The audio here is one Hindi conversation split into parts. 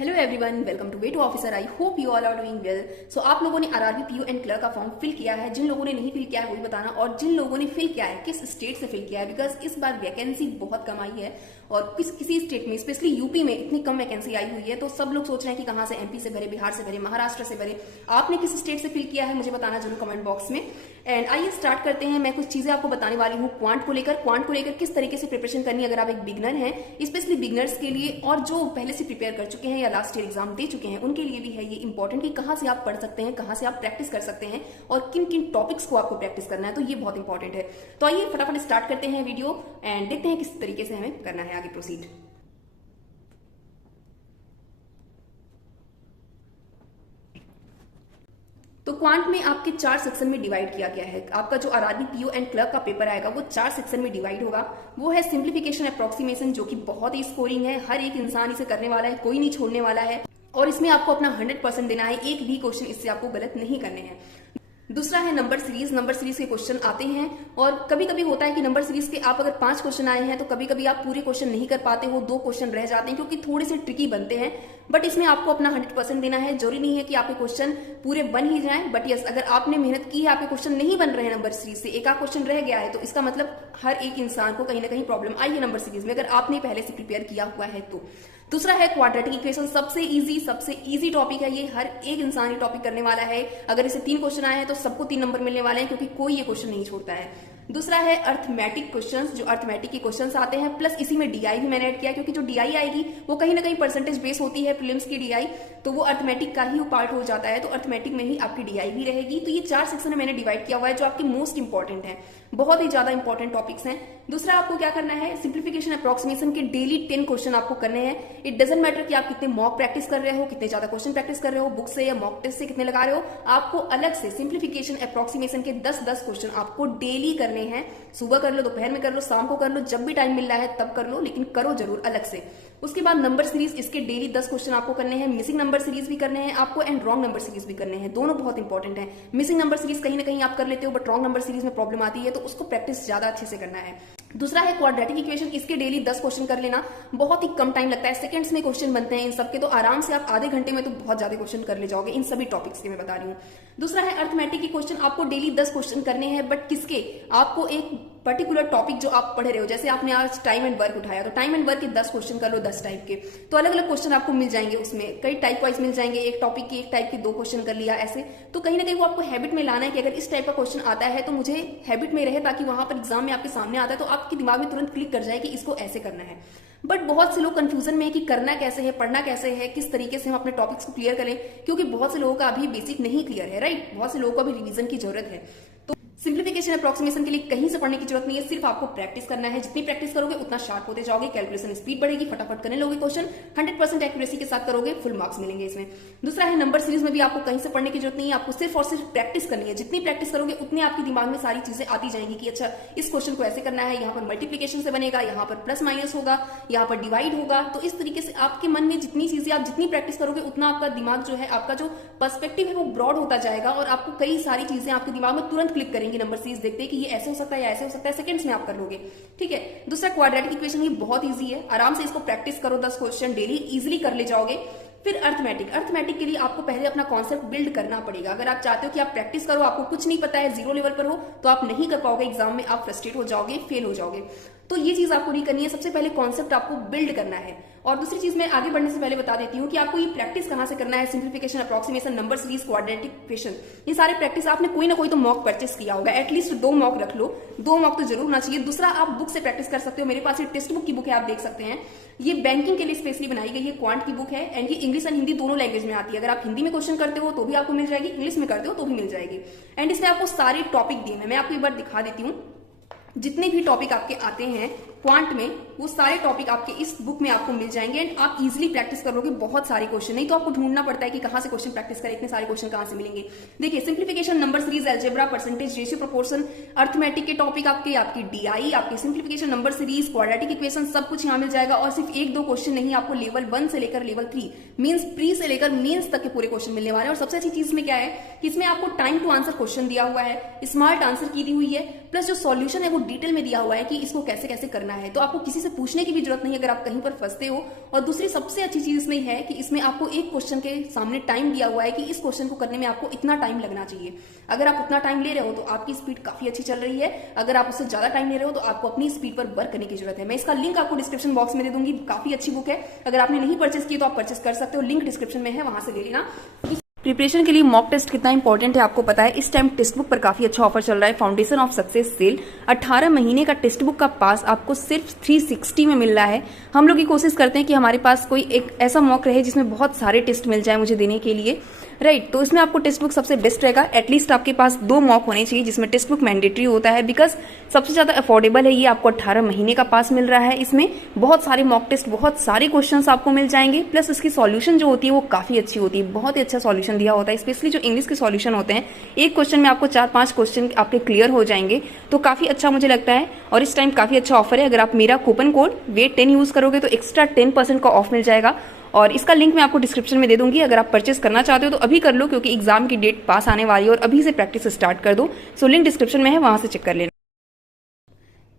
Hello everyone, welcome to way to officer. I hope you all are doing well. So आप लोगों ने आरआरबी पीओ एंड क्लर्क का फॉर्म फिल किया है। जिन लोगों ने नहीं फिल किया है वो भी बताना, और जिन लोगों ने फिल किया है किस स्टेट से फिल किया है, बिकॉज इस बार वैकेंसी बहुत कम आई है और किसी स्टेट में स्पेशली यूपी में इतनी कम वैकेंसी आई हुई है तो सब लोग सोच रहे हैं कि कहां से, एमपी से भरे, बिहार से भरे, महाराष्ट्र से भरे। आपने किस स्टेट से फिल किया है मुझे बताना जरूर कमेंट बॉक्स में। एंड आइए स्टार्ट करते हैं। मैं कुछ चीजें आपको बताने वाली हूँ क्वांट को लेकर किस तरीके से प्रिपरेशन करनी है अगर आप एक बिगनर हैं, स्पेशली बिगनर्स के लिए, और जो पहले से प्रिपेयर कर चुके हैं या लास्ट ईयर एग्जाम दे चुके हैं उनके लिए भी है ये इंपॉर्टेंट कि कहां से आप पढ़ सकते हैं, कहां से आप प्रैक्टिस कर सकते हैं और किन किन टॉपिक्स को आपको प्रैक्टिस करना है। तो ये बहुत इंपॉर्टेंट है। तो आइए फटाफट स्टार्ट करते हैं वीडियो एंड देखते हैं किस तरीके से हमें करना है आगे प्रोसीड। तो क्वांट में आपके 4 सेक्शन में डिवाइड किया गया है। आपका जो आरआरबी पीओ एंड क्लर्क का पेपर आएगा वो 4 सेक्शन में डिवाइड होगा। वो है सिंप्लीफिकेशन, अप्रोक्सीमेशन, जो कि बहुत ही स्कोरिंग है, हर एक इंसान इसे करने वाला है, कोई नहीं छोड़ने वाला है और इसमें आपको अपना 100% देना है। एक भी क्वेश्चन इससे आपको गलत नहीं करने हैं। दूसरा है नंबर सीरीज। नंबर सीरीज के क्वेश्चन आते हैं और कभी कभी होता है कि नंबर सीरीज के आप अगर 5 क्वेश्चन आए हैं तो कभी कभी आप पूरे क्वेश्चन नहीं कर पाते हो, 2 क्वेश्चन रह जाते हैं क्योंकि थोड़े से ट्रिकी बनते हैं। बट इसमें आपको अपना 100% देना है। जरूरी नहीं है कि आपके क्वेश्चन पूरे बन ही जाएं, बट यस, अगर आपने मेहनत की है, आपके क्वेश्चन नहीं बन रहे हैं नंबर सीरीज से, एक आध क्वेश्चन रह गया है, तो इसका मतलब हर एक इंसान को कहीं ना कहीं प्रॉब्लम आई है नंबर सीरीज में, अगर आपने पहले से प्रिपेयर किया हुआ है तो। दूसरा है क्वाड्रेटिक इक्वेशन। सबसे इजी टॉपिक है ये, हर एक इंसान ये टॉपिक करने वाला है। अगर इसे 3 क्वेश्चन आए हैं तो सबको 3 नंबर मिलने वाले हैं क्योंकि कोई ये क्वेश्चन नहीं छोड़ता है। दूसरा है अर्थमेटिक क्वेश्चंस, जो अर्थमेटिक के क्वेश्चंस आते हैं, प्लस इसी में डीआई भी मैंने ऐड किया क्योंकि जो डीआई आएगी वो कहीं ना कहीं परसेंटेज बेस होती है प्रीलिम्स की डीआई, तो वो अर्थमेटिक का ही पार्ट हो जाता है, तो अर्थमेटिक में ही आपकी डीआई भी रहेगी। तो ये 4 सेक्शन में मैंने डिवाइड किया हुआ है जो आपके मोस्ट इंपॉर्टेंट है, बहुत ही ज्यादा इंपॉर्टेंट टॉपिक्स हैं। दूसरा आपको क्या करना है, सिंप्लीफिकेशन अप्रोक्सीमेशन के डेली 10 क्वेश्चन आपको करने हैं। इट डजंट मैटर कि आप कितने मॉक प्रैक्टिस कर रहे हो, कितने ज्यादा क्वेश्चन प्रैक्टिस कर रहे हो, बुक से या मॉक टेस्ट से कितने लगा रहे हो, आपको अलग से सिंप्लीफिकेशन अप्रोक्सीमेशन के 10-10 क्वेश्चन आपको डेली करने हैं। सुबह कर लो, दोपहर में कर लो, शाम को कर लो, जब भी टाइम मिल रहा है तब कर लो, लेकिन करो जरूर अलग से। उसके बाद नंबर सीरीज, इसके डेली 10 क्वेश्चन आपको करने हैं। मिसिंग नंबर सीरीज भी करने हैं आपको एंड रॉन्ग नंबर सीरीज भी करने हैं, दोनों बहुत इंपॉर्टेंट है। मिसिंग नंबर सीरीज कहीं ना कहीं आप कर लेते हो बट रॉन्ग नंबर सीरीज में प्रॉब्लम आती है, तो उसको प्रैक्टिस ज्यादा अच्छे से करना है। दूसरा है क्वाड्रेटिक इक्वेशन, इसके डेली 10 क्वेश्चन कर लेना, बहुत ही कम टाइम लगता है, सेकंड्स में क्वेश्चन बनते हैं इन सबके, तो आराम से आप आधे घंटे में तो बहुत ज्यादा क्वेश्चन कर ले जाओगे इन सभी टॉपिक्स के मैं बता रही हूँ। दूसरा है अर्थमेटिक के क्वेश्चन, आपको डेली 10 क्वेश्चन करने हैं, बट किसके, आपको एक पर्टिकुलर टॉपिक जो आप पढ़ रहे हो, जैसे आपने आज टाइम एंड वर्क उठाया तो टाइम एंड वर्क के 10 क्वेश्चन कर लो, 10 टाइप के, तो अलग अलग क्वेश्चन आपको मिल जाएंगे, उसमें कई टाइप वाइज मिल जाएंगे, एक टॉपिक के एक टाइप के 2 क्वेश्चन कर लिया ऐसे। तो कहीं ना कहीं वो आपको हैबिट में लाना है कि अगर इस टाइप का क्वेश्चन आता है तो मुझे हैबिट में रहे, ताकि वहां पर एग्जाम में आपके सामने आता है तो आपके दिमाग में तुरंत क्लिक कर जाए कि इसको ऐसे करना है। बट बहुत से लोग कंफ्यूजन में है कि करना कैसे है, पढ़ना कैसे है, किस तरीके से हम अपने टॉपिक्स को क्लियर करें, क्योंकि बहुत से लोगों का अभी बेसिक नहीं क्लियर है, राइट, बहुत से लोगों को अभी रिवीजन की जरूरत है। तो सिंप्लीफिकेशन अप्रोक्सीमेशन के लिए कहीं से पढ़ने की जरूरत नहीं है, सिर्फ आपको प्रैक्टिस करना है। जितनी प्रैक्टिस करोगे उतना शार्प होते जाओगे, कैलकुलेशन स्पीड बढ़ेगी, फटाफट करने लोगे क्वेश्चन, 100% एक्यूरेसी के साथ करोगे, फुल मार्क्स मिलेंगे इसमें। दूसरा है नंबर सीरीज में भी आपको कहीं से पढ़ने की जरूरत नहीं है, आपको सिर्फ और सिर्फ प्रैक्टिस करनी है। जितनी प्रैक्टिस करोगे उतने आपके दिमाग में सारी चीजें आती जाएंगी कि अच्छा इस क्वेश्चन को ऐसे करना है, यहाँ पर मल्टीप्लीकेशन से बनेगा, यहाँ पर प्लस माइनस होगा, यहाँ पर डिवाइड होगा। तो इस तरीके से आपके मन में जितनी चीजें, आप जितनी प्रैक्टिस करोगे उतना आपका दिमाग जो है, आपका जो पर्सपेक्टिव है वो ब्रॉड होता जाएगा और आपको कई सारी चीजें आपके दिमाग में तुरंत क्लिक करेंगी नंबर सीरीज देखते कि ये ऐसे हो सकता है या ऐसे हो सकता है, सेकंड्स में आप कर लोगे, ठीक है। दूसरा क्वाड्रेटिक इक्वेशन, ये बहुत इजी है, आराम से इसको प्रैक्टिस करो, 10 क्वेश्चन डेली इजीली कर ले जाओगे। फिर अर्थमेटिक के लिए आपको पहले अपना कॉन्सेप्ट बिल्ड करना पड़ेगा। अगर आप चाहते हो कि आप प्रैक्टिस करो, आपको कुछ नहीं पता है, 0 लेवल पर हो, तो आप नहीं कर पाओगे, एग्जाम में आप फ्रस्ट्रेट हो जाओगे, फेल हो जाओगे। तो ये चीज आपको नहीं करनी है, सबसे पहले कॉन्सेप्ट आपको बिल्ड करना है। और दूसरी चीज मैं आगे बढ़ने से पहले बता देती हूँ कि आपको ये प्रैक्टिस कहां से करना है, simplification, approximation, number series, quadratic equation, ये सारे प्रैक्टिस आपने कोई ना कोई तो मॉक परचेस किया होगा, एटलीस्ट 2 मॉक रख लो, 2 मॉक तो जरूर होना चाहिए। दूसरा आप बुक से प्रैक्टिस कर सकते हो, मेरे पास ये टेक्स्ट बुक की बुक है, आप देख सकते हैं, ये बैंकिंग के लिए स्पेशली बनाई गई है, क्वांट की बुक है एंड ये इंग्लिश एंड हिंदी दोनों लैंग्वेज में आती है। अगर आप हिंदी में क्वेश्चन करते हो तो भी आपको मिल जाएगी, इंग्लिश में करते हो तो भी मिल जाएगी। एंड इसमें आपको सारे टॉपिक दिए हैं, मैं आपको एक बार दिखा देती हूँ। जितने भी टॉपिक आपके आते हैं क्वांट में, वो सारे टॉपिक आपके इस बुक में आपको मिल जाएंगे एंड आप इजीली प्रैक्टिस करोगे बहुत सारे क्वेश्चन। नहीं तो आपको ढूंढना पड़ता है कि कहां से क्वेश्चन प्रैक्टिस करें, इतने सारे क्वेश्चन कहां से मिलेंगे। देखिए, simplification, number series, algebra, percentage, ratio, proportion, arithmetic के टॉपिक आपकी डीआई, आपकी simplification, number series, quadratic equation, सब कुछ यहाँ मिल जाएगा। और सिर्फ 1-2 क्वेश्चन नहीं, आपको लेवल 1 से लेकर लेवल 3 मीन्स प्री से लेकर मेंस तक के पूरे क्वेश्चन मिलने वाले हैं। और सबसे अच्छी चीज में क्या है कि इसमें आपको टाइम टू आंसर क्वेश्चन दिया हुआ है, स्मार्ट आंसर की दी हुई है, प्लस जो सॉल्यूशन है वो डिटेल में दिया हुआ है कि इसको कैसे कैसे करना करना है, तो आपको किसी से पूछने की भी जरूरत नहीं अगर आप कहीं पर फंसते हो। और दूसरी सबसे अच्छी चीज इसमें है कि इसमें आपको एक क्वेश्चन के सामने टाइम दिया हुआ है कि इस क्वेश्चन को करने में आपको इतना टाइम लगना चाहिए। अगर आप उतना टाइम ले रहे हो तो आपकी स्पीड काफी अच्छी चल रही है, अगर आप उससे ज्यादा टाइम ले रहे हो तो आपको अपनी स्पीड पर वर्क करने की जरूरत है। मैं इसका लिंक आपको डिस्क्रिप्शन बॉक्स में दे दूंगी, काफी अच्छी बुक है, अगर आपने नहीं परचेस की तो आप परचेस कर सकते हो, लिंक डिस्क्रिप्शन में है, वहां से ले लेना। प्रिपरेशन के लिए मॉक टेस्ट कितना इंपॉर्टेंट है आपको पता है। इस टाइम टेक्स्ट बुक पर काफी अच्छा ऑफर चल रहा है, फाउंडेशन ऑफ सक्सेस सेल। 18 महीने का टेक्स्ट बुक का पास आपको सिर्फ 360 में मिल रहा है। हम लोग की कोशिश करते हैं कि हमारे पास कोई एक ऐसा मॉक रहे जिसमें बहुत सारे टेस्ट मिल जाए मुझे देने के लिए, राइट। तो इसमें आपको टेक्स्ट बुक सबसे बेस्ट रहेगा। एटलीस्ट आपके पास 2 मॉक होने चाहिए जिसमें टेक्स्ट बुक मैंडेटरी होता है, बिकॉज सबसे ज्यादा अफोर्डेबल है ये, आपको 18 महीने का पास मिल रहा है। इसमें बहुत सारे मॉक टेस्ट, बहुत सारे क्वेश्चंस आपको मिल जाएंगे, प्लस इसकी सॉल्यूशन जो होती है वो काफी अच्छी होती है, बहुत ही अच्छा सॉल्यूशन दिया होता है। स्पेशली जो इंग्लिश के सॉल्यूशन होते हैं, एक क्वेश्चन में आपको 4-5 क्वेश्चन आपके क्लियर हो जाएंगे, तो काफी अच्छा मुझे लगता है। और इस टाइम काफी अच्छा ऑफर है, अगर आप मेरा कूपन कोड वेट10 यूज करोगे तो एक्स्ट्रा 10% का ऑफ मिल जाएगा। और इसका लिंक मैं आपको डिस्क्रिप्शन में दे दूंगी, अगर आप परचेस करना चाहते हो तो अभी कर लो, क्योंकि एग्जाम की डेट पास आने वाली है और अभी से प्रैक्टिस स्टार्ट कर दो। सो लिंक डिस्क्रिप्शन में है, वहां से चेक कर लेना।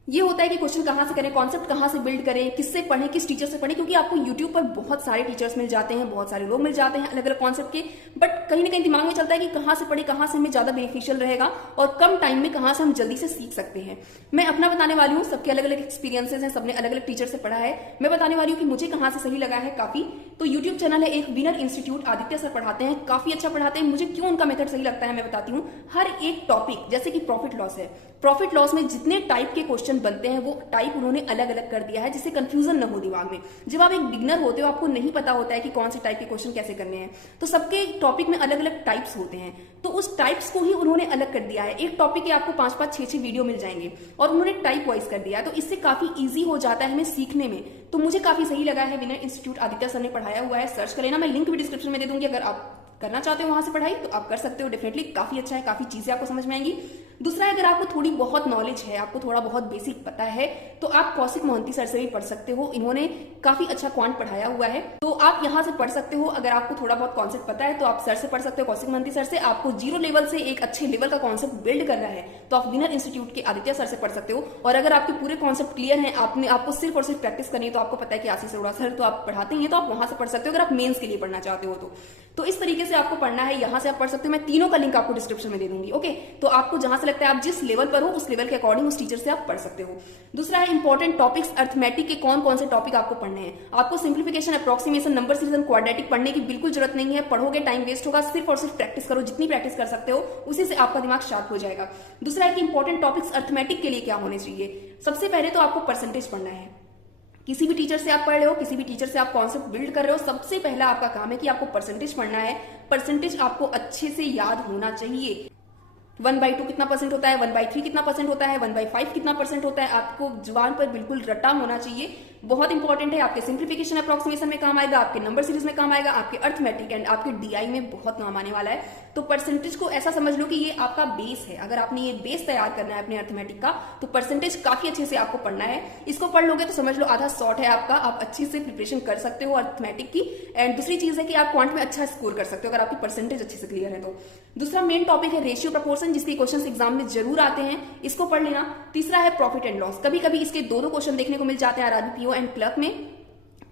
ये होता है कि क्वेश्चन कहाँ से करें, कॉन्सेप्ट कहाँ से बिल्ड करें, किससे पढ़ें, किस टीचर से पढ़ें, क्योंकि आपको यूट्यूब पर बहुत सारे टीचर्स मिल जाते हैं, बहुत सारे लोग मिल जाते हैं अलग अलग कॉन्सेप्ट के, बट कहीं ना कहीं दिमाग में चलता है कि कहाँ से पढ़े, कहाँ से हमें ज्यादा बेनिफिशियल रहेगा और कम टाइम में कहाँ से हम जल्दी से सीख सकते हैं। मैं अपना बताने वाली हूँ, सबके अलग अलग एक्सपीरियंसेस हैं, सबने अलग अलग टीचर से पढ़ा है। मैं बताने वाली हूँ कि मुझे कहाँ से सही लगा है काफी। तो यूट्यूब चैनल है एक, विनर इंस्टीट्यूट, आदित्य सर पढ़ाते हैं, काफी अच्छा पढ़ाते हैं। मुझे क्यों उनका मेथड सही लगता है मैं बताती हूँ। हर एक टॉपिक, जैसे कि प्रॉफिट लॉस है, प्रॉफिट लॉस में जितने टाइप के क्वेश्चन बनते हैं वो टाइप उन्होंने अलग अलग कर दिया है, जिससे कंफ्यूजन न हो दिमाग में। जब आप एक बिगनर होते हो, आपको नहीं पता होता है कि कौन से टाइप के क्वेश्चन कैसे करने हैं, तो सबके टॉपिक में अलग अलग टाइप्स होते हैं, तो उस टाइप्स को ही उन्होंने अलग कर दिया है। एक टॉपिक के आपको 5-5, 6-6 वीडियो मिल जाएंगे और उन्होंने टाइप वाइज कर दिया है, तो इससे काफी ईजी हो जाता है हमें सीखने में। तो मुझे काफी सही लगा है, विनर इंस्टीट्यूट आदित्य सर ने पढ़ाया हुआ है, सर्च कर लेना, मैं लिंक भी डिस्क्रिप्शन में दे दूंगी। अगर आप करना चाहते हो वहां से पढ़ाई तो आप कर सकते हो, डेफिनेटली काफी अच्छा है, काफी चीजें आपको समझ में आएंगी। दूसरा है, अगर आपको थोड़ी बहुत नॉलेज है, आपको थोड़ा बहुत बेसिक पता है, तो आप कौशिक मोहंती सर से भी पढ़ सकते हो, इन्होंने काफी अच्छा क्वांट पढ़ाया हुआ है, तो आप यहाँ से पढ़ सकते हो। अगर आपको थोड़ा बहुत कॉन्सेप्ट पता है तो आप सर से पढ़ सकते हो, कौशिक मोहंती सर से। आपको 0 लेवल से एक अच्छे लेवल का कॉन्सेप्ट बिल्ड करना है तो आप विनर इंस्टीट्यूट के आदित्य सर से पढ़ सकते हो। और अगर आपके पूरे कॉन्सेप्ट क्लियर है, आपको सिर्फ और सिर्फ प्रैक्टिस करनी है, तो आपको पता है कि आशीष अरोड़ा सर तो आप पढ़ाते ही हैं, तो आप वहां से पढ़ सकते हो अगर आप मेंस के लिए पढ़ना चाहते हो तो इस तरीके से आपको पढ़ना है, यहां से आप पढ़ सकते हो। मैं तीनों का लिंक आपको डिस्क्रिप्शन में दे दूंगी, ओके। तो आपको जहां से लगता है आप जिस लेवल पर हो उस लेवल के अकॉर्डिंग उस टीचर से आप पढ़ सकते हो। दूसरा है इंपॉर्टेंट टॉपिक्स, अर्थमेटिक के कौन कौन से टॉपिक आपको पढ़ने हैं। आपको simplification, approximation, number series, quadratic पढ़ने की बिल्कुल जरूरत नहीं है, पढ़ोगे टाइम वेस्ट होगा, सिर्फ और सिर्फ प्रैक्टिस करो, जितनी प्रैक्टिस कर सकते हो उसी से आपका दिमाग शार्प हो जाएगा। दूसरा है कि इंपॉर्टेंट टॉपिक्स अर्थमेटिक के लिए क्या होने चाहिए। सबसे पहले तो आपको परसेंटेज पढ़ना है, किसी भी टीचर से आप पढ़ रहे हो, किसी भी टीचर से आप कॉन्सेप्ट बिल्ड कर रहे हो, सबसे पहला आपका काम है कि आपको परसेंटेज पढ़ना है। परसेंटेज आपको अच्छे से याद होना चाहिए। 1/2 कितना परसेंट होता है, 1/3 कितना परसेंट होता है, 1/5 कितना परसेंट होता है, आपको जुबान पर बिल्कुल रटा होना चाहिए। बहुत इंपॉर्टेंट है, आपके सिंप्लीफिकेशन अप्रोक्सीमेशन में काम आएगा, आपके नंबर सीरीज में काम आएगा, आपके अर्थमेटिक एंड आपके डीआई में बहुत काम आने वाला है। तो परसेंटेज को ऐसा समझ लो कि ये आपका बेस है। अगर आपने ये बेस तैयार करना है अपने अर्थमेटिक का, तो परसेंटेज काफी अच्छे से आपको पढ़ना है। इसको पढ़ लोगे तो समझ लो आधा शॉर्ट है आपका, आप अच्छी से प्रिपरेशन कर सकते हो अर्थमेटिक की। एंड दूसरी चीज है कि आप क्वांट में अच्छा स्कोर कर सकते हो अगर आपकी परसेंटेज अच्छे से क्लियर है तो। दूसरा मेन टॉपिक है रेशियो प्रपोर्शन, जिसके क्वेश्चन एग्जाम में जरूर आते हैं, इसको पढ़ लेना। तीसरा है प्रॉफिट एंड लॉस, कभी कभी इसके 2-2 क्वेश्चन देखने को मिल जाते हैं आरआरबी पीओ एंड क्लर्क में।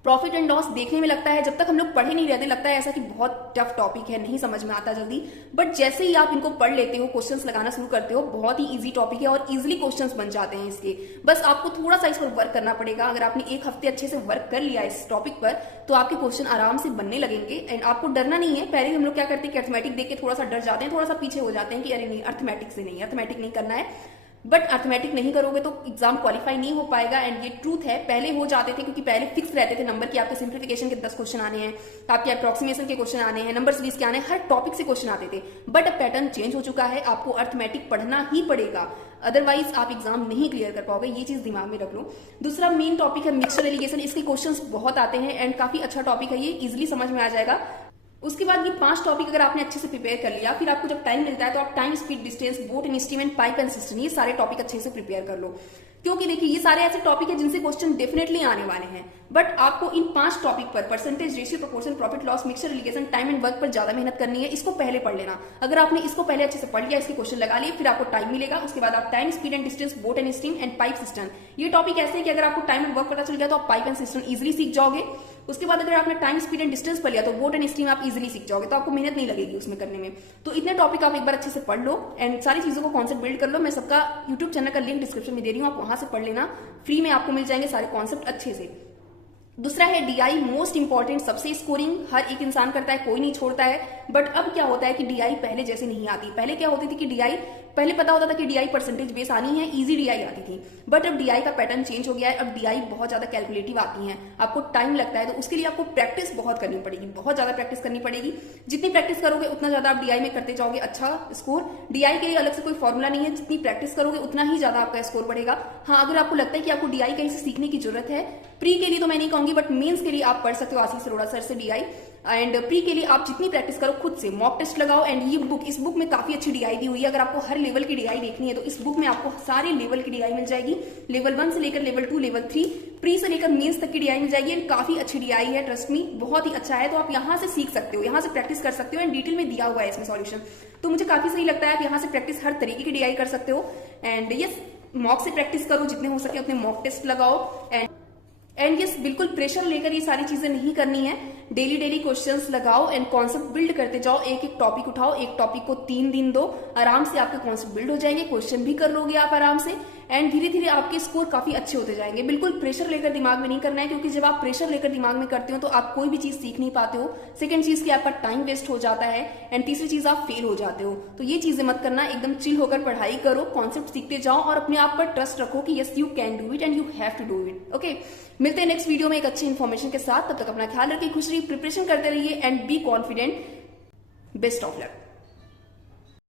प्रॉफिट एंड लॉस देखने में लगता है, जब तक हम लोग पढ़े नहीं रहते लगता है ऐसा कि बहुत टफ टॉपिक है, नहीं समझ में आता जल्दी, बट जैसे ही आप इनको पढ़ लेते हो, क्वेश्चंस लगाना शुरू करते हो, बहुत ही इजी टॉपिक है और इजीली क्वेश्चंस बन जाते हैं इसके। बस आपको थोड़ा सा इस पर वर्क करना पड़ेगा। अगर आपने 1 हफ्ते अच्छे से वर्क कर लिया इस टॉपिक पर, तो आपके क्वेश्चन आराम से बनने लगेंगे। एंड आपको डरना नहीं है। पहले हम लोग क्या करते हैं कि अर्थमेटिक देख के थोड़ा सा डर जाते हैं, थोड़ा सा पीछे हो जाते हैं कि अरे नहीं, अर्थमेटिक से नहीं, अर्थमेटिक नहीं करना है। बट अर्थमेटिक नहीं करोगे तो एग्जाम क्वालिफाई नहीं हो पाएगा। एंड ये ट्रूथ है, पहले हो जाते थे क्योंकि पहले फिक्स रहते थे नंबर की, आपके सिंप्लीफिकेशन के 10 क्वेश्चन आने हैं, आपके अप्रोक्सीमेशन के क्वेश्चन आने हैं, नंबर सीरीज के आने हैं, हर टॉपिक से क्वेश्चन आते थे। बट अब पैटर्न चेंज हो चुका है, आपको अर्थमेटिक पढ़ना ही पड़ेगा, अदरवाइज आप एग्जाम नहीं क्लियर कर पाओगे। ये चीज दिमाग में रख लो। दूसरा मेन टॉपिक है मिक्सचर एलिगेशन, इसके क्वेश्चंस बहुत आते हैं एंड काफी अच्छा टॉपिक है, ये इजिली समझ में आ जाएगा। उसके बाद ये 5 टॉपिक अगर आपने अच्छे से प्रिपेयर कर लिया, फिर आपको जब टाइम मिलता है तो आप time, speed, distance, boat, instrument, pipe and system, ये सारे टॉपिक अच्छे से प्रिपेयर कर लो। क्योंकि देखिए ये सारे ऐसे टॉपिक है जिनसे क्वेश्चन डेफिनेटली आने वाले हैं, बट आपको इन 5 टॉपिक पर percentage, ratio, proportion, profit loss, mixture, relation, time and work पर ज्यादा मेहनत करनी है। इसको पहले पढ़ लेना। अगर आपने इसको पहले अच्छे से पढ़ लिया, इसके क्वेश्चन लगा लिए, फिर आपको टाइम मिलेगा। उसके बाद आप time, speed and distance, boat and steam and pipe system, ये टॉपिक ऐसे है कि अगर आपको टाइम एंड वर्क पता चल गया तो आप पाइप एंड सिस्टम इजिली सीख जाओगे। उसके बाद अगर आपने टाइम, स्पीड एंड डिस्टेंस पढ़ लिया तो बोट एंड स्टीम आप इजिली सीख जाओगे, तो आपको मेहनत नहीं लगेगी उसमें करने में। तो इतने टॉपिक आप एक बार अच्छे से पढ़ लो एंड सारी चीजों को कॉन्सेप्ट बिल्ड कर लो। मैं सबका यूट्यूब चैनल का लिंक डिस्क्रिप्शन में दे रही हूँ, आप वहां से पढ़ लेना, फ्री में आपको मिल जाएंगे सारे कॉन्सेप्ट अच्छे से। दूसरा है डीआई, मोस्ट इंपॉर्टेंट, सबसे स्कोरिंग हर एक इंसान करता है, कोई नहीं छोड़ता है। बट अब क्या होता है कि डीआई पहले जैसे नहीं आती। पहले क्या होती थी कि डीआई, पहले पता होता था कि डीआई परसेंटेज बेस आनी है, इजी डीआई आती थी। बट अब डीआई का पैटर्न चेंज हो गया है। अब डीआई बहुत ज्यादा कैलकुलेटिव आती है, आपको टाइम लगता है, तो उसके लिए आपको प्रैक्टिस बहुत करनी पड़ेगी, बहुत ज्यादा प्रैक्टिस करनी पड़ेगी। जितनी प्रैक्टिस करोगे उतना ज्यादा आप डीआई में करते जाओगे अच्छा स्कोर। डीआई के लिए अलग से कोई फॉर्मूला नहीं है, जितनी प्रैक्टिस करोगे उतना ही ज्यादा आपका स्कोर बढ़ेगा। हाँ, अगर आपको लगता है कि आपको डीआई कहीं से सीखने की जरूरत है, प्री के लिए तो मैं नहीं कहूंगी, बट मेंस के लिए आप पढ़ सकते हो आशीष अरोड़ा सर से डीआई। एंड प्री के लिए आप जितनी प्रैक्टिस करो खुद से, मॉक टेस्ट लगाओ। एंड ये बुक, इस बुक में काफी अच्छी डीआई दी हुई है। अगर आपको हर लेवल की डीआई देखनी है तो इस बुक में आपको सारे लेवल की डीआई मिल जाएगी, लेवल 1 से लेकर लेवल 2, लेवल 3, प्री से लेकर मेंस तक की डीआई मिल जाएगी। एंड काफी अच्छी डीआई है, ट्रस्ट मी, बहुत ही अच्छा है। तो आप यहाँ से सीख सकते हो, यहाँ से प्रैक्टिस कर सकते हो। एंड डिटेल में दिया हुआ है इसमें सॉल्यूशन, तो मुझे काफी सही लगता है। आप यहाँ से प्रैक्टिस हर तरीके की डीआई कर सकते हो। एंड यस, मॉक से प्रैक्टिस करो, जितने हो सके उतने मॉक टेस्ट लगाओ। एंड यस, बिल्कुल प्रेशर लेकर ये सारी चीजें नहीं करनी है। डेली क्वेश्चंस लगाओ एंड कॉन्सेप्ट बिल्ड करते जाओ। एक एक टॉपिक उठाओ, एक टॉपिक को 3 दिन दो, आराम से आपके कॉन्सेप्ट बिल्ड हो जाएंगे, क्वेश्चन भी कर लोगे आप आराम से। एंड धीरे धीरे आपके स्कोर काफी अच्छे होते जाएंगे। बिल्कुल प्रेशर लेकर दिमाग में नहीं करना है, क्योंकि जब आप प्रेशर लेकर दिमाग में करते हो तो आप कोई भी चीज सीख नहीं पाते हो। सेकंड चीज की आपका टाइम वेस्ट हो जाता है। एंड तीसरी चीज आप फेल हो जाते हो। तो ये चीजें मत करना, एकदम चिल होकर पढ़ाई करो, कॉन्सेप्ट सीखते जाओ और अपने आप पर ट्रस्ट रखो कि yes, you can do it and you have to do it. Okay, मिलते हैं नेक्स्ट वीडियो में एक अच्छी इन्फॉर्मेशन के साथ। तब तक अपना ख्याल रखिए, खुश रहिए, प्रिपरेशन करते रहिए and be confident. Best of luck.